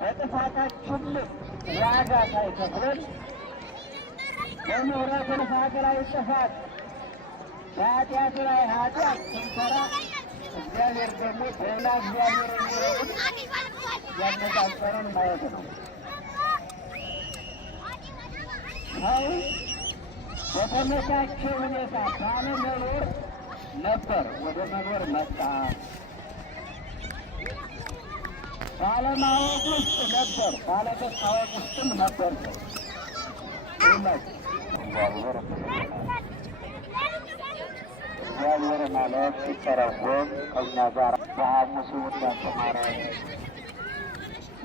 በጥፋታችን ዋጋ ሳይከፍለን በምሕረቱ ጥፋት ላይ ጥፋት በኃጢአት ላይ ኃጢአት ስንሰራ እግዚአብሔር ደግሞ ሌላ እግዚአብሔር የሚለውን ያነጻጸረን ማየት ነው። ሰው በተመቻቸ ሁኔታ ባለመኖር ነበር ወደ መኖር መጣ። ባለማወቅ ውስጥ ነበር፣ ባለመታወቅ ውስጥም ነበር። እግዚአብሔር ማለት ሲተረጎም ከእኛ ጋር በሐሙሱ እንዳስተማረ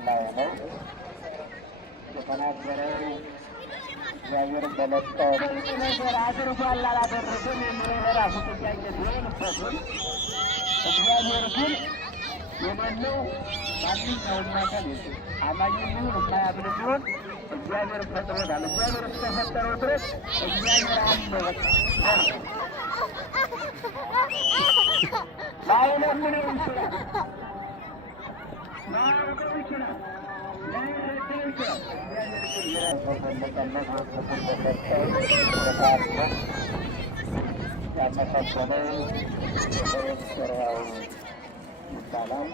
ላይ ነው የተናገረው። እግዚአብሔር በለጠ ነገር አድርጓል አላደረገም የሚለው በራሱ ጥያቄ ሲሆንበትም እግዚአብሔር ግን የሌለው ማንኛውም አካል የለም። አማኝም ይሁን የማያምን ቢሆን እግዚአብሔር ፈጥሮታል። እግዚአብሔር እስከፈጠረው ድረስ እግዚአብሔር አለ። ላይለምነው ይችላል፣ ላያውቀው ይችላል፣ ላይረዳው ይችላል። ያመሰገነው ሰራው ይባላል።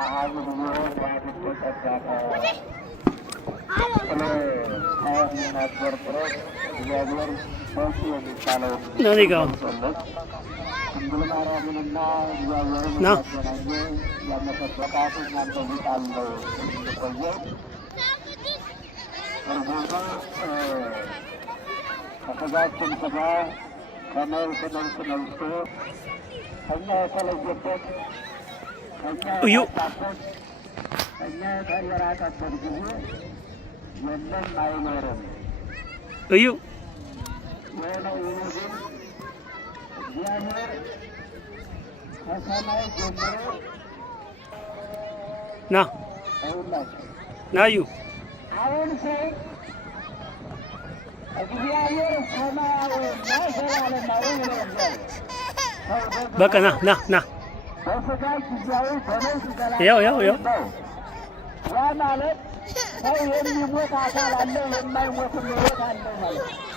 አሃዝ ብሎ ዋድቶ ጠጋታ የሚናገር ድረስ እግዚአብሔር ሰው የሚባለው ድንግል ማርያምንና እግዚአብሔርን ያገናኘ ያመሰበቃት እናንተ ቃለው እንቆየው እርቦታ ከሥጋችን ሥጋ ከነፍስ ነፍስ ነፍሶ ከእኛ የተለየበት ከእኛ የራቀበት ከእኛ የራቀበት ጊዜ የለም አይኖርም። እዩ የሆነው ይህ ግን እግዚአብሔር ከሰማይ ጀምሮ ና ይውላችሁ ናዩ አሁን ሰው እግዚአብሔር ሰማያዊና ዘላለማዊ ነው። በቃ ና ና ና በሥጋ ጊዜያዊ በነፍስ ያው ዘላለማዊ ነው። ያ ማለት ሰው የሚሞት አካል አለው፣ የማይሞትም ሕይወት አለው ማለት ነው።